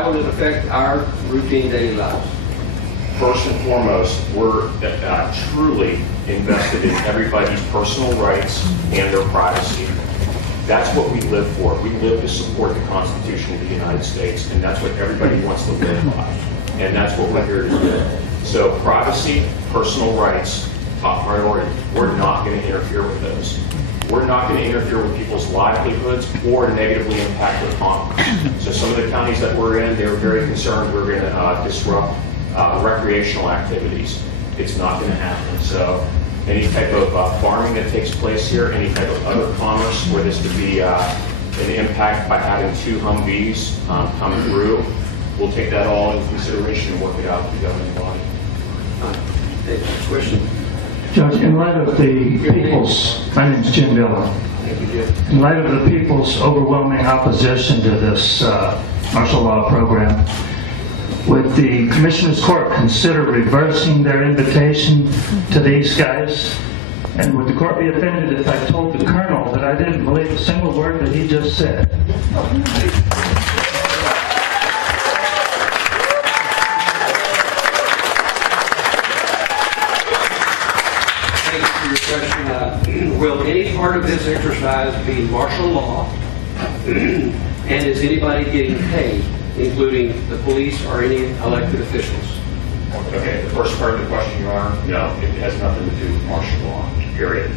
how will it affect our routine daily lives? First and foremost, we're truly invested in everybody's personal rights and their privacy. That's what we live for. We live to support the Constitution of the United States, and that's what everybody wants to live by. And that's what we're here to do. So privacy, personal rights, top priority. We're not going to interfere with those. We're not going to interfere with people's livelihoods or negatively impact their commerce. So some of the counties that we're in, they were very concerned we're going to disrupt recreational activities. It's not going to happen. So any type of farming that takes place here, any type of other commerce where this could be an impact by having 2 Humvees come through, we'll take that all into consideration and work it out with the governing body. Next question. Judge, in light of the people's, my name is Jim Dillon. Thank you, Jim. In light of the people's overwhelming opposition to this martial law program, would the Commissioner's Court consider reversing their invitation to these guys? And would the court be offended if I told the Colonel that I didn't believe a single word that he just said? Will any part of this exercise be martial law? And is anybody getting paid, including the police or any elected officials? Okay, the first part of the question, Your Honor, no, it has nothing to do with martial law, period.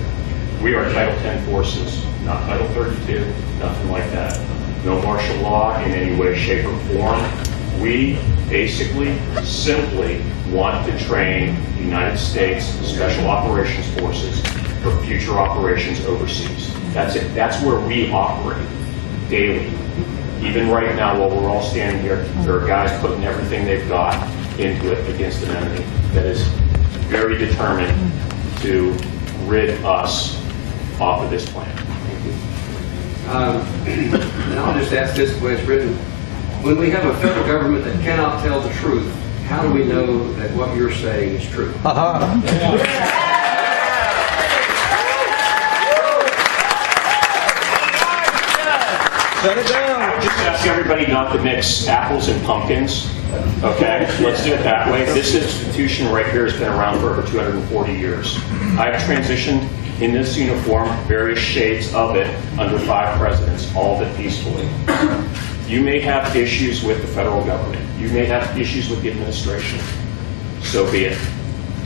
We are Title 10 forces, not Title 32, nothing like that. No martial law in any way, shape, or form. We basically simply want to train the United States Special Operations Forces for future operations overseas. That's it. That's where we operate daily. Even right now, while we're all standing here, there are guys putting everything they've got into it against an enemy that is very determined to rid us off of this plan. And I'll just ask this the way it's written. When we have a federal government that cannot tell the truth, how do we know that what you're saying is true? Shut it down. Just ask everybody not to mix apples and pumpkins. Okay, let's do it that way. This institution right here has been around for over 240 years. I've transitioned in this uniform, various shades of it, under 5 presidents, all of it peacefully. You may have issues with the federal government. You may have issues with the administration. So be it.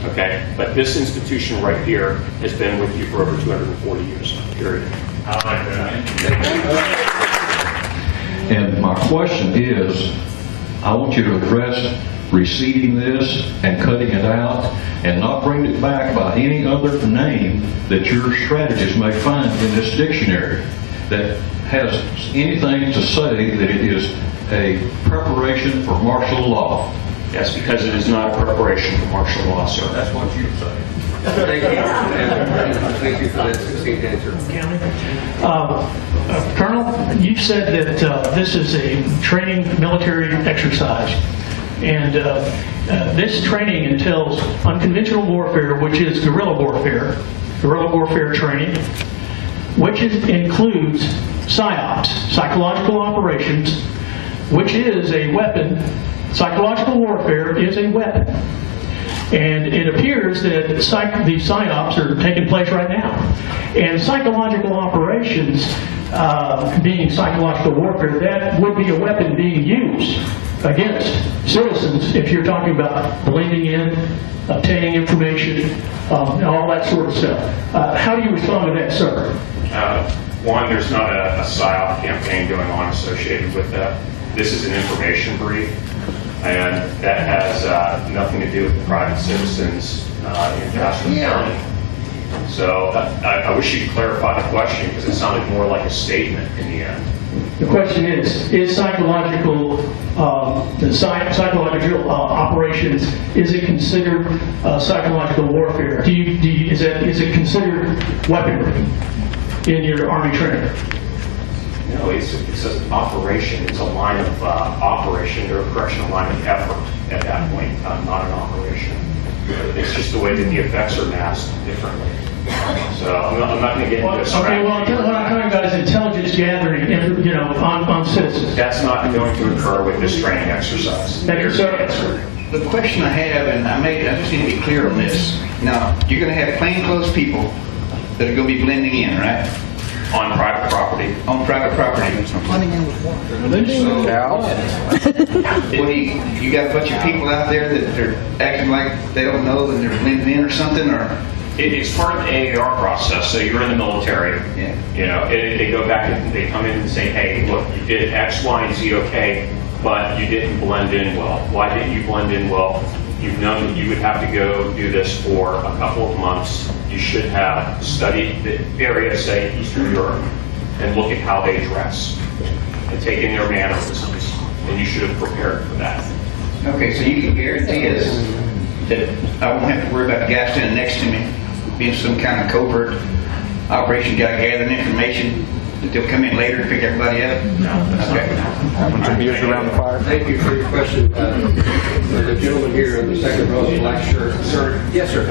Okay? But this institution right here has been with you for over 240 years. Period. I like that. And my question is, I want you to address reseeding this and cutting it out and not bring it back by any other name that your strategist may find in this dictionary that has anything to say that it is a preparation for martial law. Yes, because it is not a preparation for martial law, sir. That's what you say. Thank you. Thank you for that succinct answer. Colonel, you said that this is a training military exercise, and this training entails unconventional warfare, which is guerrilla warfare training, which includes PSYOPs, psychological operations, which is a weapon. Psychological warfare is a weapon. And it appears that the PSYOPs are taking place right now. And psychological operations, being psychological warfare, that would be a weapon being used against citizens if you're talking about believing in, obtaining information, and all that sort of stuff. How do you respond to that, sir? One, there's not a PSYOP campaign going on associated with that. This is an information brief. And that has nothing to do with the private citizens in Jasper County. So I wish you'd clarify the question because it sounded more like a statement in the end. The question is psychological, psychological operations, is it considered psychological warfare? Is it considered weaponry in your Army training? No, it's an operation. It's a line of operation, or correction, a line of effort at that point, not an operation. It's just the way that the effects are masked differently. So I'm not going to get into a strategy. Okay, well, what I'm talking about is intelligence gathering, on citizens. That's not going to occur with this training exercise. Thank you, sir. There's the answer. The question I have, and I just need to be clear on this. Now, you're going to have plainclothes people that are going to be blending in, right? On private property. On private property. What you got a bunch of people out there that are acting like they don't know and they're blending in or something, or? It's part of the AAR process. So you're in the military. Yeah. You know, they go back and they come in and say, hey, look, you did X, Y, and Z okay, but you didn't blend in well. Why didn't you blend in well? You've known that you would have to go do this for a couple of months. You should have studied the area, say Eastern Europe, and look at how they dress and take in their mannerisms. And you should have prepared for that. Okay, so you can guarantee us that I won't have to worry about the guy standing next to me being some kind of covert operation, got to gather information that they'll come in later and pick everybody up? No, that's Okay. Thank you for your question. The gentleman here in the second row, the black shirt. Sir, yes, sir.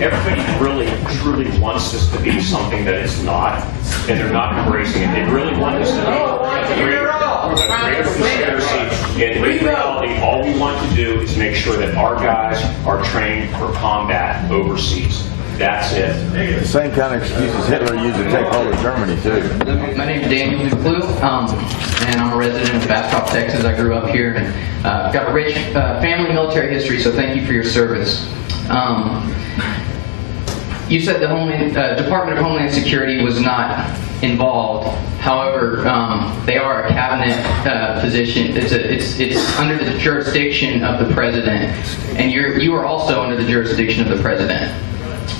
Everybody really, truly wants this to be something that it's not, and they're not embracing it. They really want this to be a greater conspiracy. And in reality, all we want to do is make sure that our guys are trained for combat overseas. That's it. The same kind of excuses Hitler used to take hold of Germany, too. My name is Daniel Duclue, and I'm a resident of Bastrop, Texas. I grew up here and got a rich family military history, so thank you for your service. You said the Department of Homeland Security was not involved. However, they are a cabinet position. It's under the jurisdiction of the president, and you are also under the jurisdiction of the president.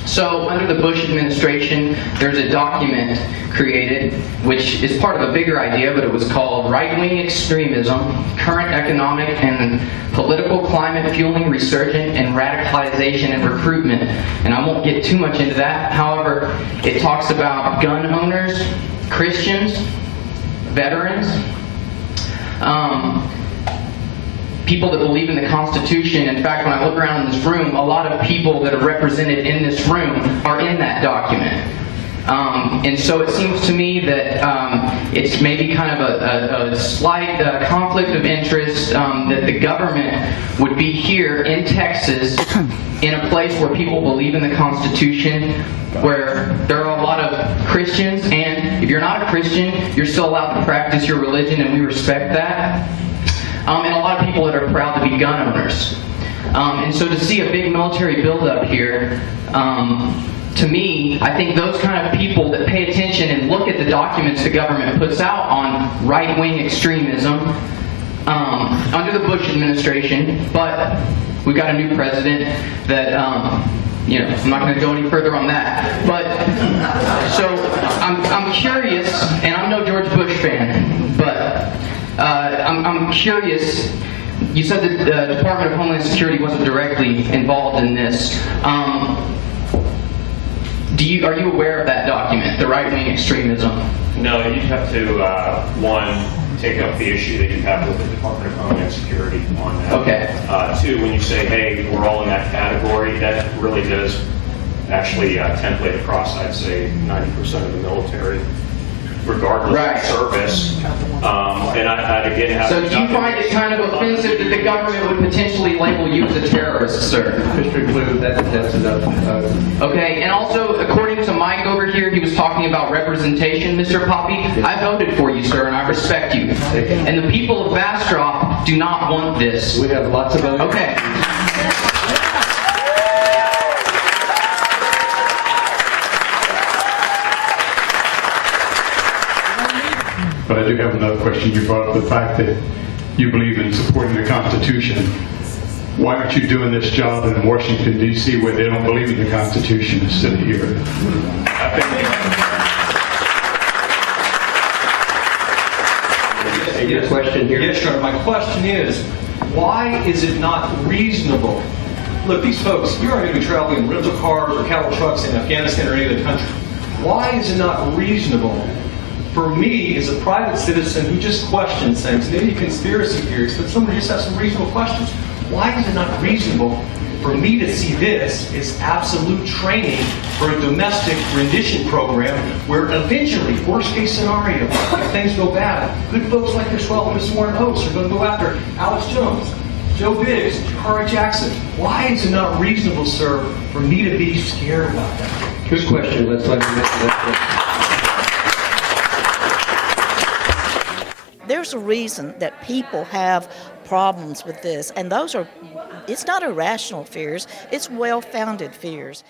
So under the Bush administration, there's a document created which is part of a bigger idea, but it was called Right-Wing Extremism, Current Economic and Political Climate Fueling Resurgent and Radicalization and Recruitment. And I won't get too much into that. However, it talks about gun owners, Christians, veterans, people that believe in the Constitution. In fact, when I look around in this room, a lot of people that are represented in this room are in that document. And so it seems to me that it's maybe kind of a slight conflict of interest that the government would be here in Texas in a place where people believe in the Constitution, where there are a lot of Christians, and if you're not a Christian, you're still allowed to practice your religion, and we respect that. And a lot of people that are proud to be gun owners. And so to see a big military buildup here, to me, I think those kind of people that pay attention and look at the documents the government puts out on right-wing extremism under the Bush administration, but we've got a new president that, I'm not going to go any further on that. But so I'm curious, and I'm no George Bush fan, but I'm curious. You said that the Department of Homeland Security wasn't directly involved in this. Are you aware of that document, the right-wing extremism? No, you'd have to, one, take up the issue that you have with the Department of Homeland Security on that. Okay. Two, when you say, hey, we're all in that category, that really does actually template across, I'd say, 90% of the military, regardless of service. And I'd again have So do you find it kind of offensive that the government would potentially label you as a terrorist, sir? Mr. Clue, that's enough. Okay, and also, according to Mike over here, he was talking about representation, Mr. Poppy. I voted for you, sir, and I respect you. And the people of Bastrop do not want this. We have lots of other... Okay. But I do have another question. You brought up the fact that you believe in supporting the Constitution. Why aren't you doing this job in Washington, D.C., where they don't believe in the Constitution instead of here? Your question here. Yes, sir. My question is, why is it not reasonable? Look, these folks, you're not going to be traveling in rental cars or cattle trucks in Afghanistan or any other country. Why is it not reasonable for me as a private citizen who just questions things, maybe conspiracy theories, but someone who just has some reasonable questions? Why is it not reasonable for me to see this is absolute training for a domestic rendition program where eventually, worst case scenario, if things go bad, good folks like yourself and Ms. Warren Oates are going to go after Alex Jones, Joe Biggs, Jakara Jackson. Why is it not reasonable, sir, for me to be scared about that? Good question. Let's let him answer that question. There's a reason that people have problems with this, and those are, it's not irrational fears, it's well-founded fears.